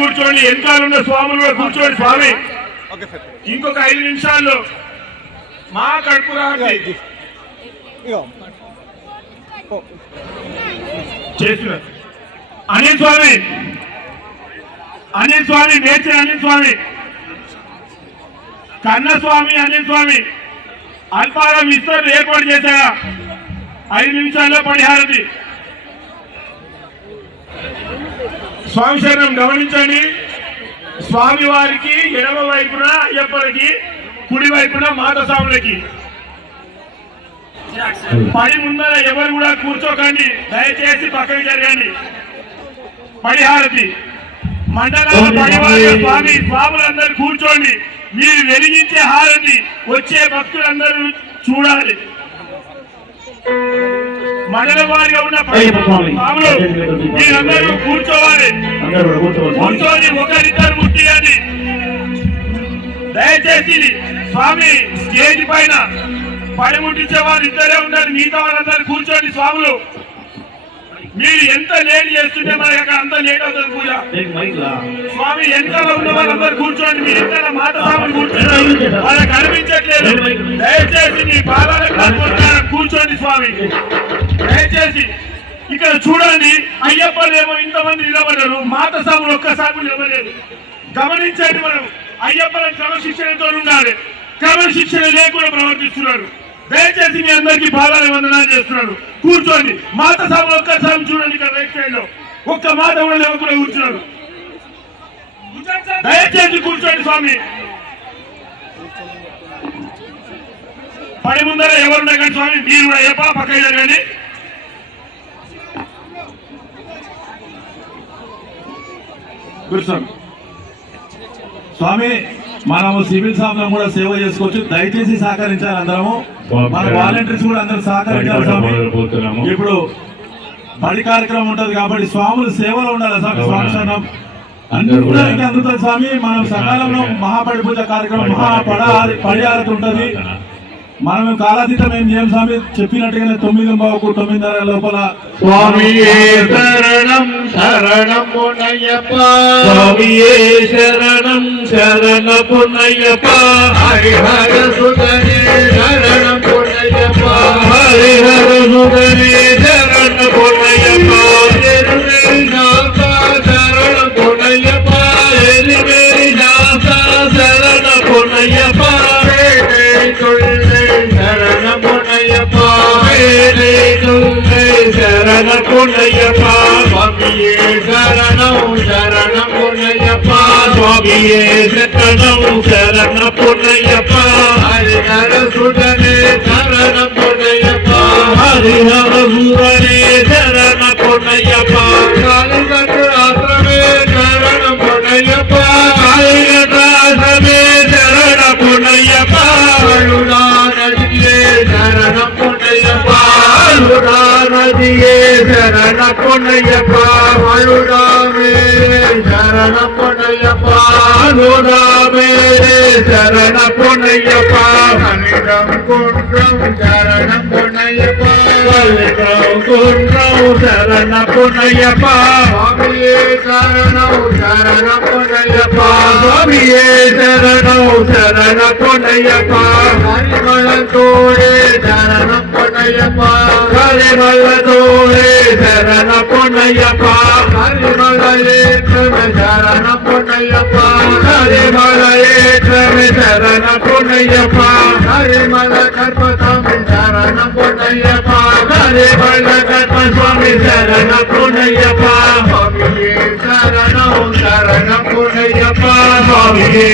కూర్చోండి, వెనకాలన్న స్వాములు కూడా కూర్చోండి. స్వామి ఇంకొక 5 నిమిషాల్లో మా కడుపు రాత్రి చేస్తున్నారు. అనిల్ స్వామి, అనిల్ స్వామి, మేచర్ అనిల్ స్వామి, కన్నస్వామి, అనిల్ స్వామి అల్పారం ఇస్తారు ఏర్పాటు చేశారా? 5 నిమిషాల్లో పరిహారతి. స్వామి శరణం గమనించండి. స్వామి వారికి ఎడమ వైపున అయ్యప్పలకి, కుడి వైపున మాత స్వాములకి. పడి ముందర ఎవరు కూడా కూర్చోకండి, దయచేసి పక్కకి జరగండి. పరిహారతి మండలాల పరివార స్వామి స్వాములందరూ కూర్చోండి. మీరు వెలిగించే హారతి వచ్చే భక్తులందరూ చూడాలి. మండల వారిగా ఉన్న స్వాములు మీరందరూ కూర్చోవాలి. కూర్చొని ఒకరిద్దరు ముట్టియండి దయచేసి. స్వామి స్టేజ్ పైన పడి ముట్టించే వారు ఇద్దరే ఉండాలి, మిగతా వాళ్ళందరూ కూర్చోండి. స్వాములు మీరు ఎంత లేట్ చేస్తుంటే మనకి అక్కడ అంత లేట్ అవుతుంది పూజ. స్వామి వెనకాల ఉన్న వాళ్ళందరూ కూర్చోండి. మీరు ఎక్కడ మాట స్వామిని కూర్చోండి, వాళ్ళకి కనిపించట్లేదు. దయచేసి మీ పాదాలకు కూర్చోండి. స్వామి దయచేసి ఇక్కడ చూడండి. అయ్యప్పలేమో ఇంతమంది నిలబడ్డారు, మాత స్వాములు ఒక్కసారి నిలబడలేదు. గమనించండి. మనం అయ్యప్పలకు క్రమశిక్షణతో ఉండాలి, క్రమశిక్షణ లేకుండా ప్రవర్తిస్తున్నారు. దయచేసి మీ అందరికీ పాదాల వందనాలు చేస్తున్నాడు. కూర్చోండి. మాత స్వామి ఒక్కసారి చూడండి. ఇక్కడ రైట్ సైడ్ లో ఒక్క మాట కూడా లేకుండా కూర్చున్నాడు. దయచేసి కూర్చోండి. స్వామి పడి ముందర ఎవరున్నా కానీ స్వామి మీరు కూడా అయ్యప్ప పక్కన జరగండి. కూర్చోండి. స్వామి మనము సివిల్ సాఫ్లో కూడా సేవ చేసుకోవచ్చు. దయచేసి సహకరించాలి అందరము. మన వాలంటీర్స్ కూడా అందరూ సహకరించాలి. స్వామి ఇప్పుడు బడి కార్యక్రమం ఉంటది కాబట్టి స్వాములు సేవలో ఉండాలి. స్వామి స్వామి అందరికి అందుతుంది. స్వామి మనం సకాలంలో మహాబడి పూజ కార్యక్రమం పడిహారతి ఉంటది. మనం కాలాతీతం ఏం చేయం స్వామి, చెప్పినట్టుగానే 9:15 9:30 లోపల స్వామి శరణం శరణమునయ్యప్ప, స్వామి శరణం శరణమునయ్యప్ప, హరిహర సుధనే శరణమునయ్యప్ప, హరిహర సుధనే శరణమునయ్యప్ప, ఎరుమేరి నాథ శరణమునయ్యప్ప, ఎరుమేరి నాథ శరణమునయ్యప్ప, శరణమునయ్యప్ప, శరణమునయ్యప్ప, స్వామియే శరణం శరణమునయ్యప్ప, స్వామియే శరణం శరణమునయ్యప్ప, హరిహర సుధనే శరణమునయ్యప్ప, హరిహర సుధనే శరణమునయ్యప్ప, కాళిగట్రాశ్రమే శరణమునయ్యప్ప, కాళిగట్రాశ్రమే శరణమునయ్యప్ప, శరణమునయ్యప్ప, నదియే శరణమునయ్యప్ప, వరుణమే శరణమునయ్యప్ప, నూనమే శరణమునయ్యప్ప, హరిరం కుండ్రం శరణమునయ్యప్ప, హరిరం కుండ్రం శరణమునయ్యప్ప, స్వామియే శరణం శరణమునయ్యప్ప, స్వామియే శరణం శరణమునయ్యప్ప, హరిమళతోడే శరణమునయ్యప్ప, హరిమళతోడే శరణమునయ్యప్ప, హరిమళయేత్రమే శరణమునయ్యప్ప, హరిమళయేత్రమే శరణమునయ్యప్ప, హరిమళ కల్పస్వామి శరణమునయ్యప్ప, హరిమళ కల్పస్వామి శరణమునయ్యప్ప, స్వామియే శరణం శరణమునయ్యప్ప, స్వామియే